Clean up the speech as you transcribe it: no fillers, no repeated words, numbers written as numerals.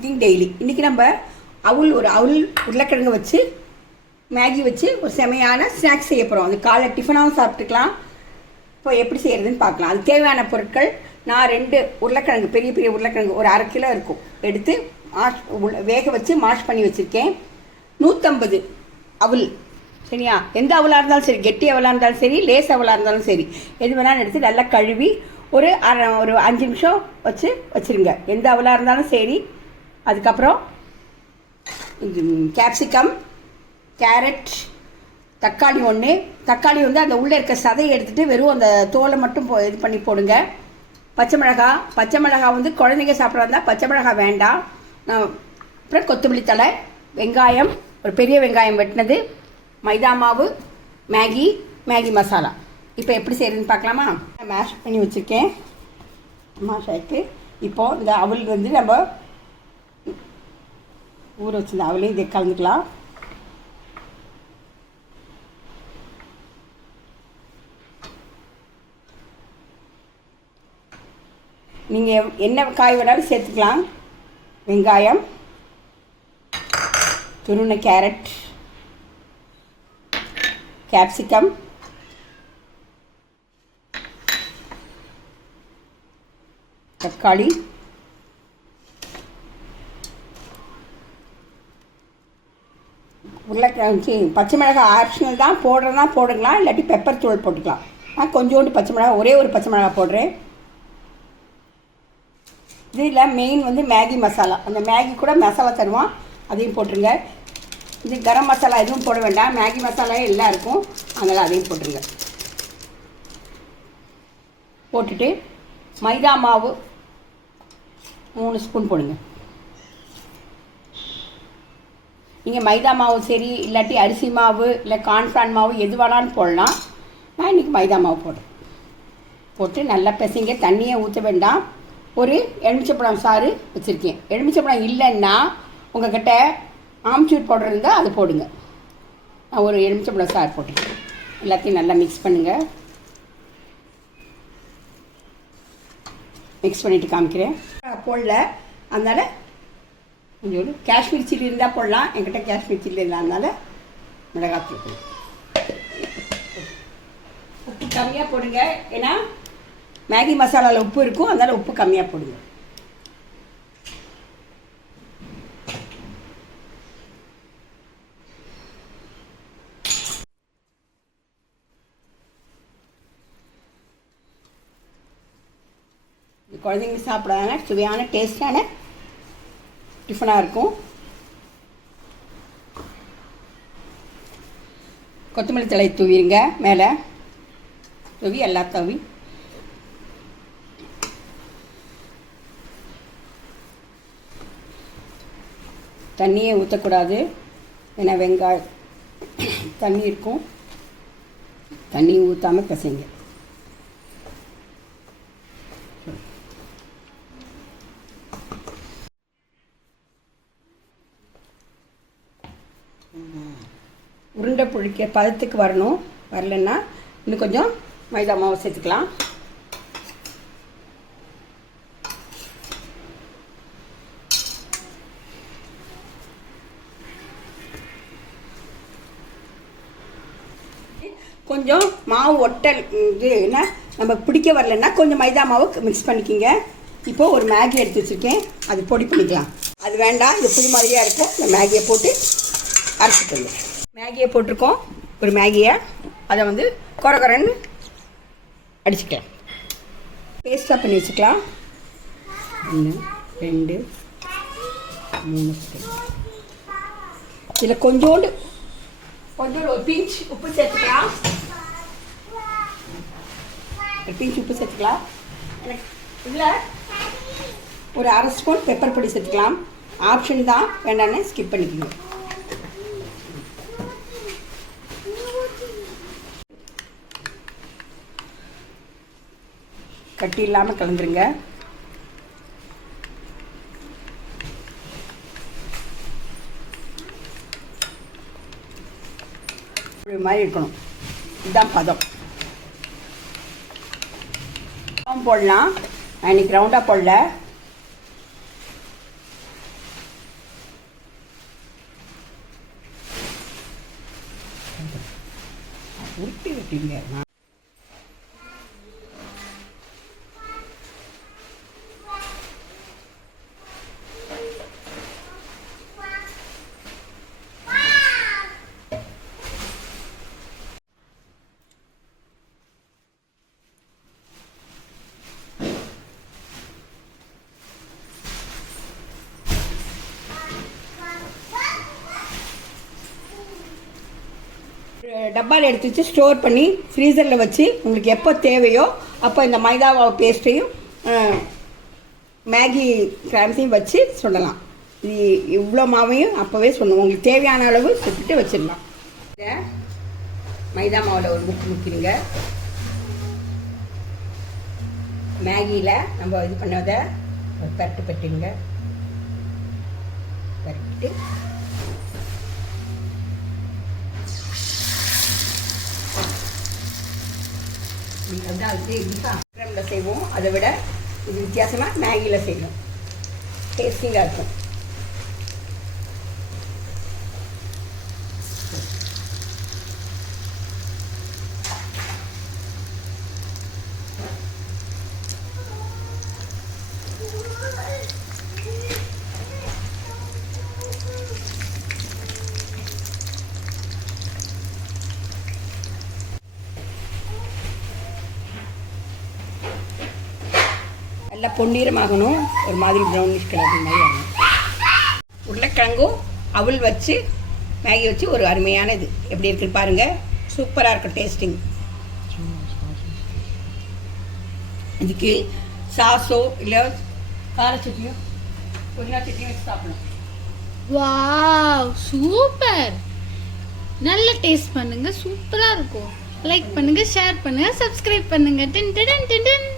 Cooking daily. இன்றைக்கி நம்ம ஒரு அவுல் உருளைக்கிழங்கு வச்சு மேகி வச்சு ஒரு செமையான ஸ்நாக்ஸ் செய்ய போகிறோம். அது காலை டிஃபனாகவும் சாப்பிட்டுக்கலாம். இப்போ எப்படி செய்கிறதுன்னு பார்க்கலாம். அது தேவையான பொருட்கள் நான் 2 உருளைக்கிழங்கு, பெரிய பெரிய உருளைக்கிழங்கு ஒரு 1/2 கிலோ இருக்கும், எடுத்து வேக வச்சு மாஷ் பண்ணி வச்சுருக்கேன். 150 அவுல், சரியா? எந்த அவலாக இருந்தாலும் சரி, கெட்டி அவலாக இருந்தாலும் சரி, லேஸ் அவலாக இருந்தாலும் சரி, எது வேணாலும் எடுத்து நல்லா கழுவி ஒரு 5 நிமிஷம் வச்சுருங்க. எந்த அவலாக இருந்தாலும் சரி. அதுக்கப்புறம் கேப்சிகம், கேரட், தக்காளி 1. தக்காளி வந்து அந்த உள்ளே இருக்க சதையை எடுத்துகிட்டு வெறும் அந்த தோலை மட்டும் இது பண்ணி போடுங்க. பச்சை மிளகாய் வந்து குழந்தைங்க சாப்பிட்றதா பச்சை மிளகாய் வேண்டாம். அப்புறம் கொத்தமல்லி தழை, வெங்காயம், ஒரு பெரிய வெங்காயம் வெட்டினது, மைதா மாவு, மேகி மசாலா. இப்போ எப்படி செய்கிறதுன்னு பார்க்கலாமா? மேஷ் பண்ணி வச்சுருக்கேன். மேஷ் ஆகிட்டு இப்போது இந்த அவல் வந்து நம்ம ஊற வச்சுருந்த அவளையும் இதை கலந்துக்கலாம். நீங்கள் என்ன காய் வேணாலும் சேர்த்துக்கலாம். வெங்காயம், துருவின கேரட், கேப்சிகம், தக்காளி, உருளைக்கிழங்கு, பச்சை மிளகாய் ஆப்ஷனல் தான், போடுறதுனா போடுங்களா, இல்லாட்டி பெப்பர் தூள் போட்டுக்கலாம். நான் கொஞ்சோண்டு பச்சை மிளகாய், ஒரே ஒரு பச்சை மிளகாய் போடுறேன். இதில் மெயின் வந்து மேகி மசாலா. அந்த மேகி கூட மசாலா தருவோம், அதையும் போட்டுருங்க. இது கரம் மசாலா எதுவும் போட வேண்டாம், மேகி மசாலாவே எல்லாம் இருக்கும், அதனால் அதையும் போட்டுருங்க. போட்டுட்டு மைதா மாவு 3 ஸ்பூன் போடுங்க. நீங்கள் மைதா மாவு சரி, இல்லாட்டி அரிசி மாவு, இல்லை கார்ன்ஃப்ளான் மாவு எது வேணாலும் போடலாம். நான் இன்றைக்கி மைதா மாவு போட்டு நல்லா பிசைங்க. தண்ணியை ஊற்ற வேண்டாம். ஒரு எலுமிச்சப்பழம் சாறு வச்சுருக்கேன். எலுமிச்சப்பழம் இல்லைன்னா உங்கள்கிட்ட ஆம்ச்சூர் பவுடர் இருந்தால் அது போடுங்க. நான் ஒரு எலுமிச்சப்பழம் சாறு போட்டுருக்கேன். எல்லாத்தையும் நல்லா மிக்ஸ் பண்ணுங்கள். மிக்ஸ் பண்ணிவிட்டு காமிக்கிறேன். போடல, அதனால் கொஞ்சோண்டு காஷ்மீர் சில்லி இருந்தால் போடலாம். என்கிட்ட காஷ்மீர் சில்லி இல்லாதனால மிளகாத்தூள் போடுங்க. உப்பு கம்மியாக போடுங்க, ஏன்னா மேகி மசாலாவில் உப்பு இருக்கும், அதனால் உப்பு கம்மியாக போடுங்க. குழந்தைங்க சாப்பிடாத சுவையான டேஸ்டான டிஃபனாக இருக்கும். கொத்தமல்லி தழை தூவிடுங்க மேலே, தூவி எல்லா தூவி தண்ணியே ஊற்றக்கூடாது, ஏன்னா வெங்காயம் தண்ணி இருக்கும். தண்ணி ஊற்றாமல் பிசைங்க. உருண்டை பிடிக்க பதத்துக்கு வரணும். வரலன்னா இன்னும் கொஞ்சம் மைதா மாவு சேர்த்துக்கலாம். கொஞ்சம் மாவு ஒட்டல் இது என்ன நம்ம பிடிக்க வரலன்னா கொஞ்சம் மைதா மாவு மிக்ஸ் பண்ணிக்கிங்க. இப்போது ஒரு மேகி எடுத்து வச்சுருக்கேன், அது பொடி பண்ணிக்கலாம். அது வேண்டாம், இது புது மாதிரியாக இருக்கும். இந்த மேகியை போட்டு அரைச்சிட்டு மேகியை போட்டிருக்கோம். ஒரு மேகியை அதை வந்து கொரன்னு அடிச்சுக்கலாம். பேஸ்ட்டாக பண்ணி வச்சுக்கலாம். 1 2 3 இதில் கொஞ்சோண்டு ஒரு பிஞ்ச் உப்பு சேர்த்துக்கலாம். இதில் ஒரு 1/2 ஸ்பூன் பெப்பர் பொடி சேர்த்துக்கலாம். ஆப்ஷன் தான், வேண்டான்னு ஸ்கிப் பண்ணிக்கணும். கட்டி இல்லாமல் கலந்துருங்க. இது மாதிரி இருக்கணும். இதுதான் பதம். போடலாம். நான் இன்னைக்கு ரவுண்டாக போடல, உருட்டி விட்டீங்க. டப்பாவில் எடுத்து வச்சு ஸ்டோர் பண்ணி ஃப்ரீசரில் வச்சு உங்களுக்கு எப்போ தேவையோ அப்போ இந்த மைதா பேஸ்ட்டையும் மேகி கிராம்ஸையும் வச்சு சொல்லலாம். இது இவ்வளோ மாவையும் அப்போவே சொல்லணும். உங்களுக்கு தேவையான அளவு சுட்டுட்டு வச்சிடலாம். இதை மைதா மாவில் ஒரு முக்கிடுங்க. மேகியில் நம்ம இது பண்ணதை பரட்டுங்க. பரட்டிட்டு விக்ரமில் செய்வோம். அதை விட இது வித்தியாசமாக மேகியில் செய்யணும். டேஸ்டிங்காக இருக்கும். நல்லா பொன்னிறமாகணும். ஒரு மாதிரி ப்ரௌனிஷ் கலர் மாதிரி ஆகணும். உருளைக்கிழங்கும் அவல் வச்சு மேகி வச்சு ஒரு அருமையான இது எப்படி இருக்குன்னு பாருங்கள். சூப்பராக இருக்கும் டேஸ்டிங். இதுக்கு சாஸோ இல்லை கார சட்னியோ புதினா சட்னியோ வச்சு சாப்பிடணும். Wow, super. நல்ல டேஸ்ட் பண்ணுங்க. சூப்பராக இருக்கும். லைக் பண்ணுங்க, ஷேர் பண்ணுங்க, சப்ஸ்கிரைப் பண்ணுங்க. டின் டின் டின் டின்.